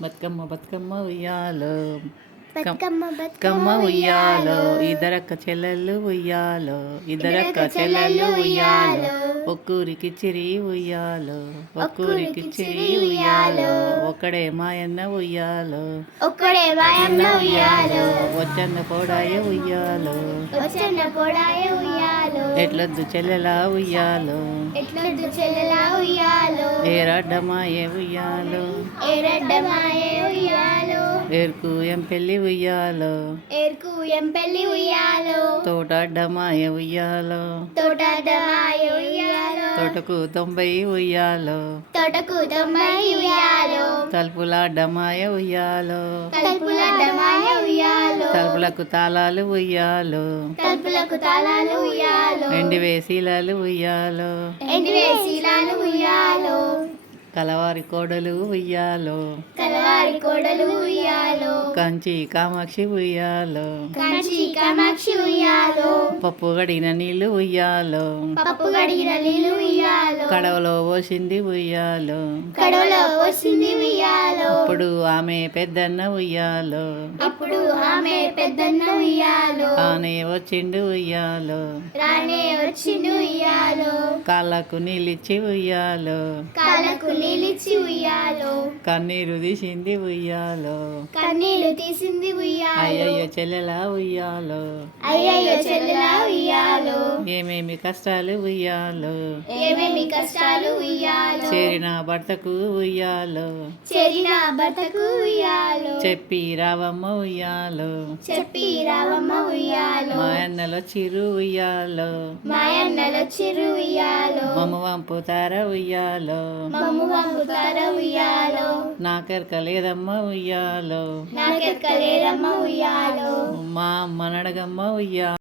బతుకమ్మ బతుకమ్మ ఉయ్యాలో బతుకమ్మ బతుకమ్మ ఉయ్యాలో ఇద్దరక్క చెల్లెళ్ళు ఉయ్యాలో ఇద్దరక్క చెల్లెళ్ళు ఉయ్యాలో ఒక్కూరికి చిరి ఉయ్యాలో ఒక్కూరికి చిరి ఉయ్యాలో ఒక్కడే మాయన్న ఉయ్యాలో ఒక్కడే మాయన్న ఉయ్యాలో వచ్చన్న పోడాయ ఉయ్యాలో వచ్చన్న పోడాయ ఉయ్యాలో ఎట్లొద్దు చెల్లెలా ఉయ్యాలో ఎట్లొద్దు చెల్లెలా ఉయ్యాలో ఏరడ్డమాయే ఉయ్యాలో ఏరడ్డమాయే ఉయ్యాలో ఏర్కు ఎంపెల్లి ఉయ్యాలో ఏర్కు ఎంపెల్లి ఉయ్యాలో తోటడ్డమాయ ఉయ్యాలో తోటడ్డమాయ ఉయ్యాలో తోటకు 90 ఉయ్యాలో తోటకు 90 ఉయ్యాలో తలుపులాడ్డమాయ ఉయ్యాలో తలుపులాడ్డమాయ ఉయ్యాలో తలుపులకు తాళాలు ఉయ్యాలో తలుపులకు తాళాలు ఉయ్యాలో ఎండివేసీలాలు ఉయ్యాలో ఎండివేసీలాలు ఉయ్యాలో కలవారి కోడలు ఉయ్యాలో కలవారి కోడలు ఉయ్యాలో కంచి కామాక్షి ఉయ్యాలో కంచి కామాక్షి ఉయ్యాలో పప్పు గడిగిన నీళ్లు ఉయ్యాలో పప్పు గడిగిన నీళ్లు ఉయ్యాలో కడవలో పోసింది ఉయ్యాలో కడవలో పోసింది ఉయ్యాలో అప్పుడు ఆమె పెద్దన్న ఉయ్యాలో అప్పుడు ఆమె పెద్దన్న ఉయ్యాలో ఆనే వచ్చిండు ఉయ్యాలో రానే వచ్చిండు ఉయ్యాలో కాళ్ళకు నీళ్ళిచ్చి ఉయ్యాలో కాళ్ళకు నీళ్ళిచ్చి ఉయ్యాలో కన్నీరు తీసింది ఉయ్యాలో కన్నీళ్లు తీసింది ఉయ్యాలో అయ్యయ్యో చెల్లెలా ఉయ్యాలో అయ్యయ్యో చెల్లెలా ఉయ్యాలో ఏమేమి కష్టాలు ఉయ్యాలో ఏమేమి కష్టాలు ఉయ్యాలో చేరిన భర్తకు ఉయ్యాలో చేరిన భర్తకు ఉయ్యాలో చెప్పి రావమ్మ ఉయ్యాలో చెప్పి రావమ్మ ఉయ్యాలో మాయన్నలో చిరు ఉయ్యాలో మాయన్నలో చిరు ఉయ్యాలో మమ్మ వంపుతార ఉయ్యాలో మమ్ము వంపుతార ఉయ్యాలో నాకెరక లేదమ్మ ఉయ్యాలో నాకెక్కలేదమ్మ ఉయ్యాలో మా అమ్మ నడగమ్మ ఉయ్యాలో